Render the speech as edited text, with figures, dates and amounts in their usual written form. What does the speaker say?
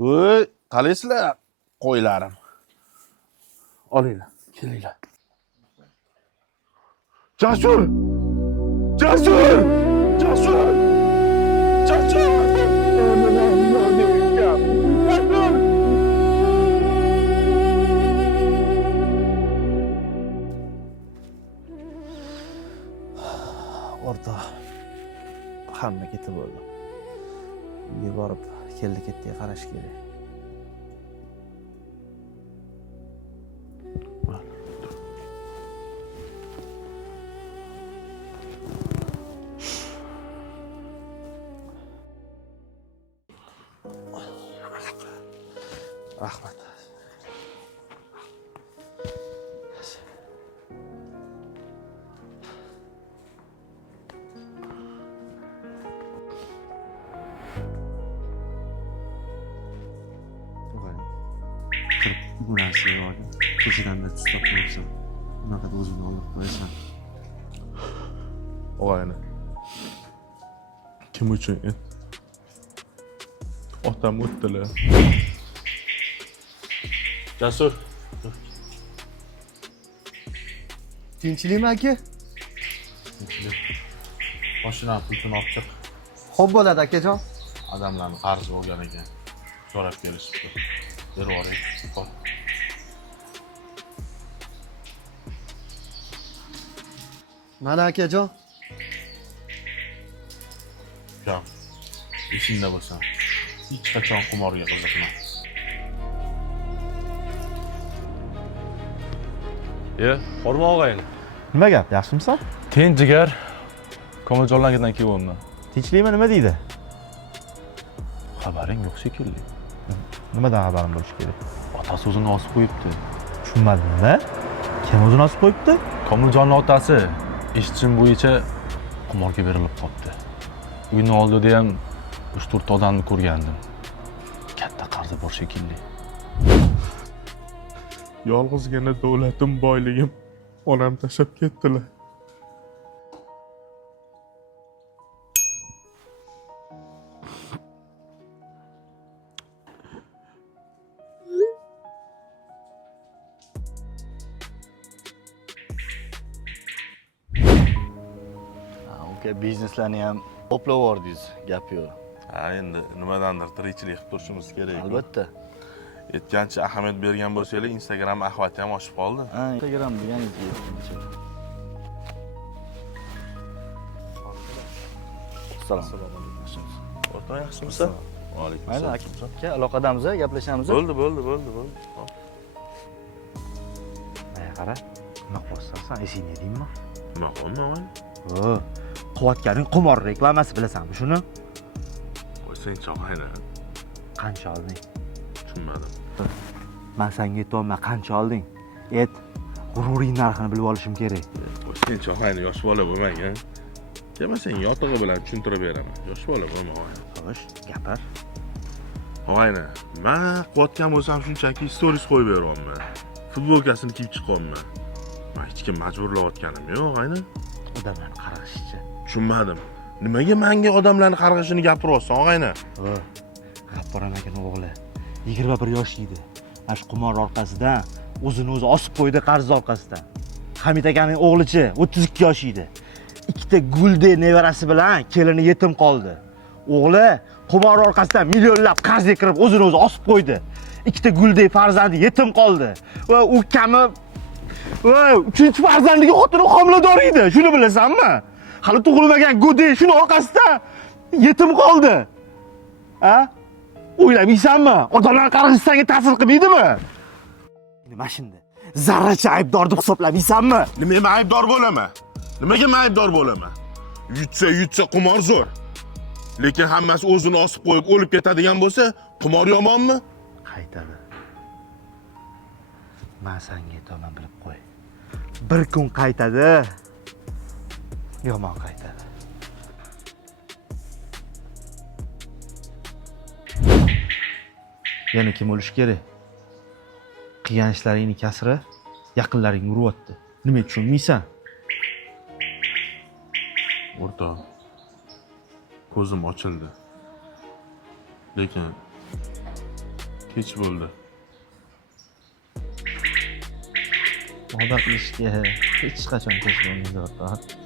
Voy, qalaysizlar qo'ylarim. Olinglar, kelinglar. Jasur! Jasur! Jasur! Jasur! O'rtoq, hamma ketib bo'ldi. Uyga borib, keldi-ketdiga qarash kerak. Rahmat. Bu narsaga olib, kechadan-da tushib qo'yibsan. Bunaqa o'zingni olib qo'yasan. Og'ayni. Kim uchun et? Otam o'tdilar. Jasur. Tinchlikmi aka? Mashina pultini olib chiq. Xo'p bo'ladi akajon. Odamlarning qarzi bo'lgan ekan. So'rab kelishibdi. Berib yuboring. Qo'y. Mana akajon. Jon, esingda bo'lsin. Hech qachon qimorga qiziqma. Horma og'ayni. Nima gap, yaxshimisan? Tinch jigar. Ko'majonlardan kelyapman. Tinchlikmi, nima deydi? Xabaring yo'q shekilli. Nimadan xabarim bo'lishi kerak? Otasi o'zini osib qo'yibdi. Tushunmadim, nima? Kim o'zini osib qo'yibdi? Komiljonning otasi eshitishim bo'yicha qimorga berilib qolibdi. Uyni oldida ham 3-4 odamni ko'rgandim. Katta qarzi bor shekilli. Yolg'izgina davlatim boyligim onam tashlab ketdilar. Uka bizneslarni ham qoplab yubordingiz, gap yo'q. Ha, endi nimadandir tirikchilik qilib turishimiz kerak. Albatta. Aytgancha ahamiyat bergan bo'lsanglar, Instagram ahvati ham oshib qoldi. Ha, Instagram deganingizga yetguncha. Assalomu alaykum. O'rtoq yaxshimisiz? Va alaykum Mayli assalom. aka, aloqadamiz, gaplashamiz. Bo'ldi. Hop. Mana qara, nima qilyapsan? Esingda deymi? Nima qilmayman? O, qilayotganing qimor reklamasi bilasanmi shuni? Qo'ysang chog'ayni. Qancha olding? Tushunmadim. Men senga aytolma, qancha olding? Et, g'ururing narxini bilib olishim kerak. Qo'ysang chog'ayni, yosh bola bo'lmang, ha. Kelmasang yotig'i bilan tushuntirib beraman. Yosh bola bo'lma, og'ayni. Xo'sh, gapir. Og'ayni, men qilayotgan bo'lsam shunchaki stories qo'yib beryapman. Futbolkasini kiyib chiqyapman. Men hech kim majburlayotganim yo'q, og'ayni. Odamlarni qarg'ishicha. Tushunmadim. Nimaga menga odamlarning qarg'ishini gapiryapsan, og'ayni? O, G'afforam akaning o'g'li 21 yosh edi. Mana shu qimor orqasidan o'zini o'zi osib qo'ydi qarz orqasidan. Hamid akaning o'g'lichi 32 yosh edi. Ikkita gulde nevarasi bilan kelini yetim qoldi. O'g'li qimor orqasidan millionlab qarzga kirib o'zini o'zi osib qo'ydi. Ikkita gulde farzandi yetim qoldi. Va u kami uchinchi farzandiga xotini homilador edi. Shuni bilasanmi? Hali tug'ilmagan gulde shuni orqasidan yetim qoldi. Ha? O'ylamaysanmi? Odamlar qarg'ishi senga ta'sir qilmaydimi? Nima shunda? Zarracha aybdor deb hisoblamaysanmi? Nimaga men aybdor bo'laman? Nimaga men aybdor bo'laman? Yutsa qimor zo'r. Lekin hammasi o'zini osib qo'yib o'lib ketadigan bo'lsa, qimor yomonmi? Qaytadi. Men senga aytaman, bilib qo'y. Bir kun qaytadi. Yomon qaytadi. Yana kim o'lishi kerak? Qilgan ishlaringning kasri yaqinlaring uryapti. Nima tushunmaysan? O'rtoq, ko'zim ochildi. Lekin kech bo'ldi. Savdo qilishga hech qachon kech bo'lmaydi, o'rtoq.